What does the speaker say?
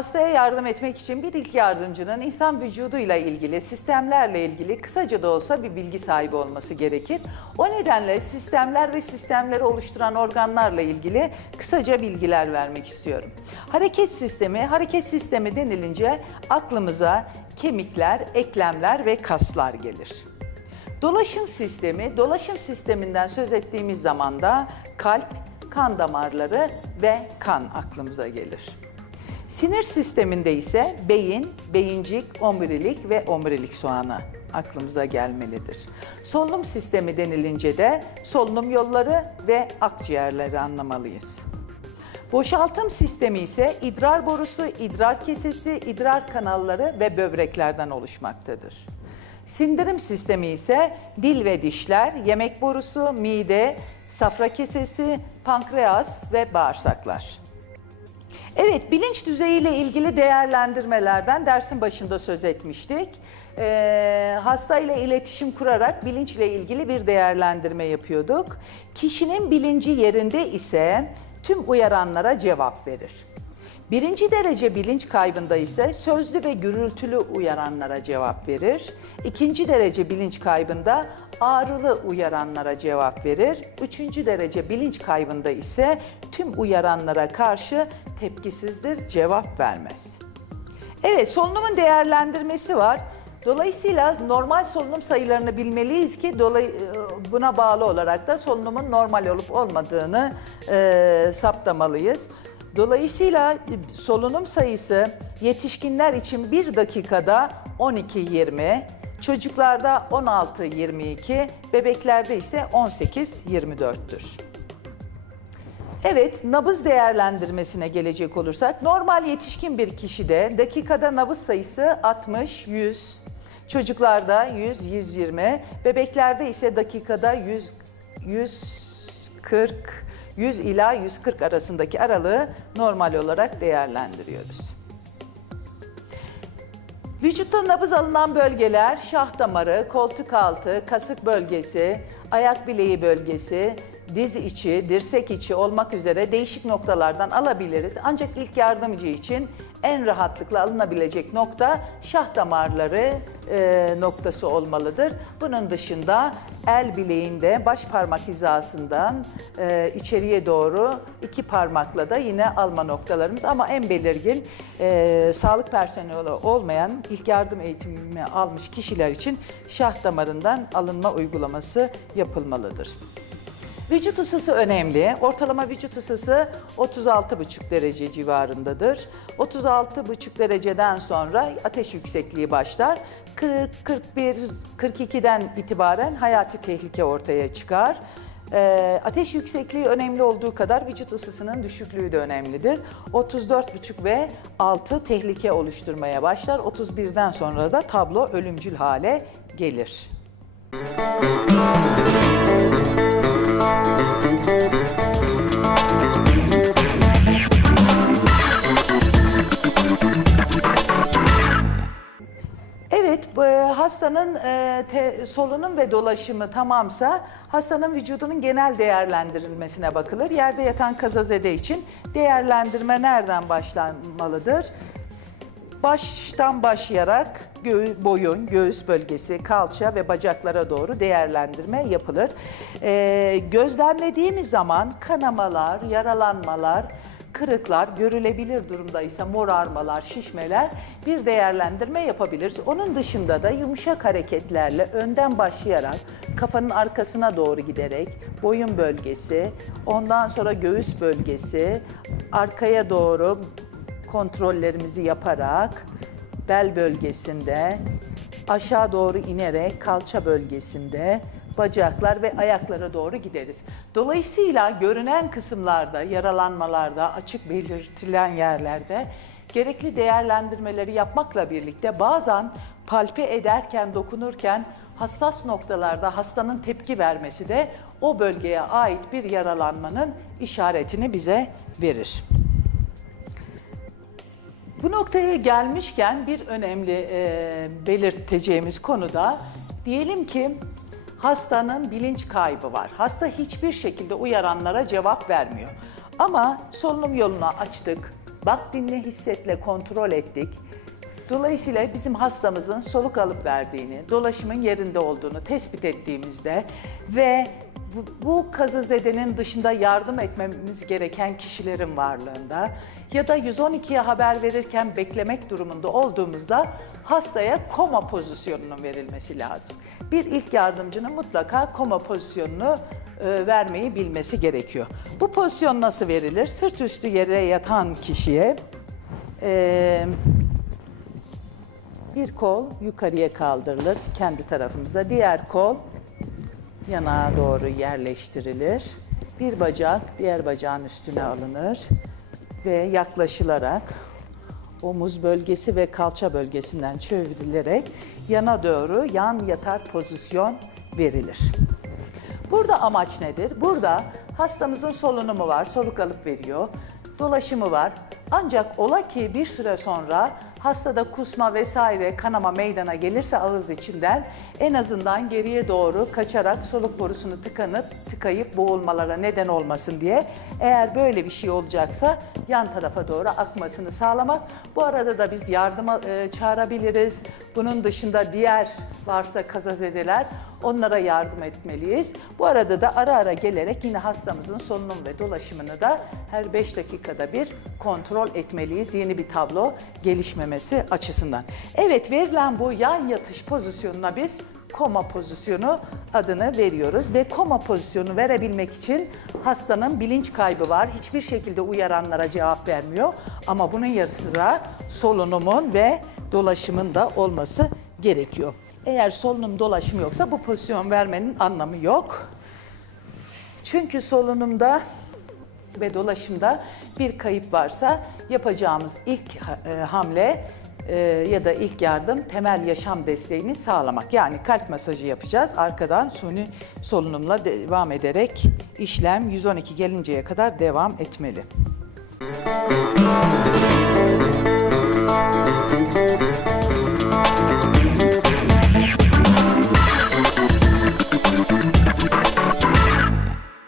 hastaya yardım etmek için bir ilk yardımcının insan vücuduyla ilgili, sistemlerle ilgili kısaca da olsa bir bilgi sahibi olması gerekir. O nedenle sistemler ve sistemleri oluşturan organlarla ilgili kısaca bilgiler vermek istiyorum. Hareket sistemi, hareket sistemi denilince aklımıza kemikler, eklemler ve kaslar gelir. Dolaşım sistemi, dolaşım sisteminden söz ettiğimiz zaman da kalp, kan damarları ve kan aklımıza gelir. Sinir sisteminde ise beyin, beyincik, omurilik ve omurilik soğanı aklımıza gelmelidir. Solunum sistemi denilince de solunum yolları ve akciğerleri anlamalıyız. Boşaltım sistemi ise idrar borusu, idrar kesesi, idrar kanalları ve böbreklerden oluşmaktadır. Sindirim sistemi ise dil ve dişler, yemek borusu, mide, safra kesesi, pankreas ve bağırsaklar. Evet, bilinç düzeyiyle ilgili değerlendirmelerden dersin başında söz etmiştik. Ee, hasta ile iletişim kurarak bilinçle ilgili bir değerlendirme yapıyorduk. Kişinin bilinci yerinde ise tüm uyaranlara cevap verir. Birinci derece bilinç kaybında ise sözlü ve gürültülü uyaranlara cevap verir. İkinci derece bilinç kaybında ağrılı uyaranlara cevap verir. Üçüncü derece bilinç kaybında ise tüm uyaranlara karşı tepkisizdir, cevap vermez. Evet, solunumun değerlendirmesi var. Dolayısıyla normal solunum sayılarını bilmeliyiz ki dolay, buna bağlı olarak da solunumun normal olup olmadığını e, saptamalıyız. Dolayısıyla solunum sayısı yetişkinler için 1 dakikada 12-20, çocuklarda 16-22, bebeklerde ise 18-24'tür. Evet, nabız değerlendirmesine gelecek olursak, normal yetişkin bir kişide dakikada nabız sayısı 60, 100, çocuklarda 100, 120, bebeklerde ise dakikada 100, 140, 100 ila 140 arasındaki aralığı normal olarak değerlendiriyoruz. Vücutta nabız alınan bölgeler şah damarı, koltuk altı, kasık bölgesi, ayak bileği bölgesi, diz içi, dirsek içi olmak üzere değişik noktalardan alabiliriz. Ancak ilk yardımcı için en rahatlıkla alınabilecek nokta şah damarları e, noktası olmalıdır. Bunun dışında el bileğinde baş parmak hizasından e, içeriye doğru iki parmakla da yine alma noktalarımız. Ama en belirgin e, sağlık personeli olmayan ilk yardım eğitimi almış kişiler için şah damarından alınma uygulaması yapılmalıdır. Vücut ısısı önemli. Ortalama vücut ısısı 36,5 derece civarındadır. 36,5 dereceden sonra ateş yüksekliği başlar. 40, 41, 42'den itibaren hayati tehlike ortaya çıkar. Ee, ateş yüksekliği önemli olduğu kadar vücut ısısının düşüklüğü de önemlidir. 34,5 ve 6 tehlike oluşturmaya başlar. 31'den sonra da tablo ölümcül hale gelir. Evet, hastanın e, te- solunum ve dolaşımı tamamsa hastanın vücudunun genel değerlendirilmesine bakılır. Yerde yatan kazazede için değerlendirme nereden başlanmalıdır? Baştan başlayarak gö- boyun, göğüs bölgesi, kalça ve bacaklara doğru değerlendirme yapılır. Ee, gözlemlediğimiz zaman kanamalar, yaralanmalar, kırıklar görülebilir durumdaysa morarmalar, şişmeler bir değerlendirme yapabiliriz. Onun dışında da yumuşak hareketlerle önden başlayarak kafanın arkasına doğru giderek boyun bölgesi, ondan sonra göğüs bölgesi, arkaya doğru kontrollerimizi yaparak bel bölgesinde aşağı doğru inerek kalça bölgesinde bacaklar ve ayaklara doğru gideriz. Dolayısıyla görünen kısımlarda, yaralanmalarda, açık belirtilen yerlerde gerekli değerlendirmeleri yapmakla birlikte bazen palpe ederken, dokunurken hassas noktalarda hastanın tepki vermesi de o bölgeye ait bir yaralanmanın işaretini bize verir. Bu noktaya gelmişken bir önemli e, belirteceğimiz konu da diyelim ki hastanın bilinç kaybı var. Hasta hiçbir şekilde uyaranlara cevap vermiyor. Ama solunum yolunu açtık, Bak dinle hissetle kontrol ettik. Dolayısıyla bizim hastamızın soluk alıp verdiğini, dolaşımın yerinde olduğunu tespit ettiğimizde ve bu, bu kazızedenin dışında yardım etmemiz gereken kişilerin varlığında ya da 112'ye haber verirken beklemek durumunda olduğumuzda hastaya koma pozisyonunun verilmesi lazım. Bir ilk yardımcının mutlaka koma pozisyonunu e, vermeyi bilmesi gerekiyor. Bu pozisyon nasıl verilir? Sırt üstü yere yatan kişiye e, bir kol yukarıya kaldırılır kendi tarafımızda. Diğer kol yana doğru yerleştirilir. Bir bacak diğer bacağın üstüne alınır ve yaklaşılarak omuz bölgesi ve kalça bölgesinden çevrilerek yana doğru yan yatar pozisyon verilir. Burada amaç nedir? Burada hastamızın solunumu var, soluk alıp veriyor, dolaşımı var. Ancak ola ki bir süre sonra hastada kusma vesaire kanama meydana gelirse ağız içinden en azından geriye doğru kaçarak soluk borusunu tıkanıp tıkayıp boğulmalara neden olmasın diye eğer böyle bir şey olacaksa yan tarafa doğru akmasını sağlamak. Bu arada da biz yardıma e, çağırabiliriz. Bunun dışında diğer varsa kazazedeler onlara yardım etmeliyiz. Bu arada da ara ara gelerek yine hastamızın solunum ve dolaşımını da her 5 dakikada bir kontrol etmeliyiz. Yeni bir tablo gelişmemesi açısından. Evet verilen bu yan yatış pozisyonuna biz koma pozisyonu adını veriyoruz ve koma pozisyonu verebilmek için hastanın bilinç kaybı var. Hiçbir şekilde uyaranlara cevap vermiyor ama bunun yarı sıra solunumun ve dolaşımın da olması gerekiyor. Eğer solunum dolaşım yoksa bu pozisyon vermenin anlamı yok. Çünkü solunumda ve dolaşımda bir kayıp varsa yapacağımız ilk e, hamle e, ya da ilk yardım temel yaşam desteğini sağlamak. Yani kalp masajı yapacağız. Arkadan suni solunumla devam ederek işlem 112 gelinceye kadar devam etmeli.